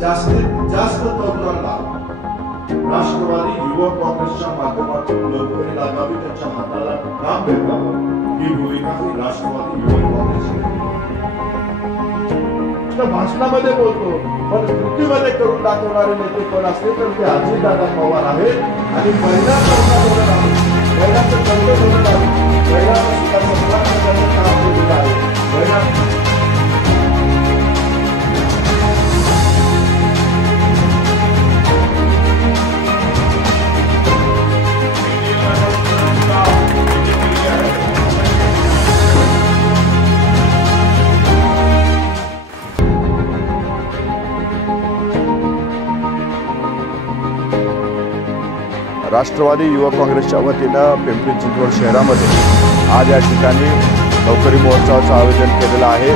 जास्तीत जास्त तरुणांना राष्ट्रवादी युवक काँग्रेसच्या माध्यमातून नोकरी लागावी, त्यांच्या हाताला काम भेटावं, ही भूमिका ही राष्ट्रवादी युवक काँग्रेसची भाषणामध्ये बोलतो, पण कृतीमध्ये करून दाखवणारे नेते कोण असते तर ते अजितदादा पवार आहेत. आणि महिलांचं धोरण आहे, महिलांचं कर्ज धोरण आहे, महिलांना सुद्धा सन्मान करण्याचं काम केलेलं आहे. राष्ट्रवादी युवक काँग्रेसच्या वतीनं पिंपरी चिंचवड शहरामध्ये आज या ठिकाणी नोकरी महोत्सवाचं आयोजन केलेलं आहे.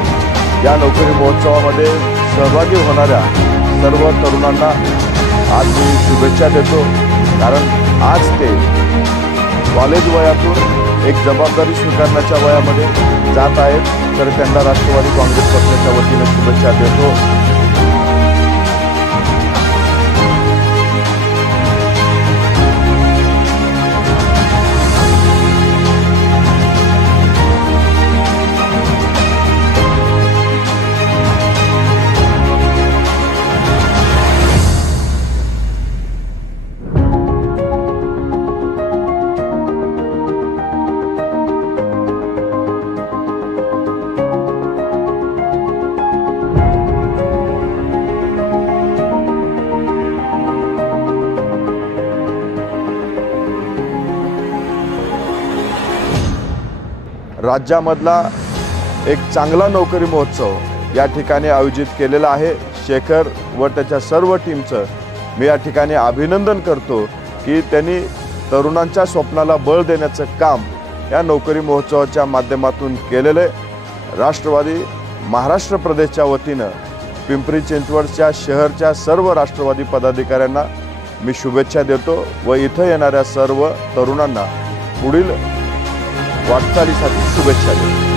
या नोकरी महोत्सवामध्ये सहभागी होणाऱ्या सर्व तरुणांना आज मी शुभेच्छा देतो, कारण आज ते कॉलेज वयातून एक जबाबदारी स्वीकारण्याच्या वयामध्ये जात आहेत. तर त्यांना राष्ट्रवादी काँग्रेस पक्षाच्या वतीने शुभेच्छा देतो. राज्यामधला एक चांगला नोकरी महोत्सव या ठिकाणी आयोजित केलेला आहे. शेखर व त्याच्या सर्व टीमचं मी या ठिकाणी अभिनंदन करतो की त्यांनी तरुणांच्या स्वप्नाला बळ देण्याचं काम या नोकरी महोत्सवाच्या माध्यमातून केलेलं आहे. राष्ट्रवादी महाराष्ट्र प्रदेशच्या वतीनं पिंपरी चिंचवडच्या शहरच्या सर्व राष्ट्रवादी पदाधिकाऱ्यांना मी शुभेच्छा देतो व इथं येणाऱ्या सर्व तरुणांना पुढील वाटचालीसाठी शुभेच्छा देतो.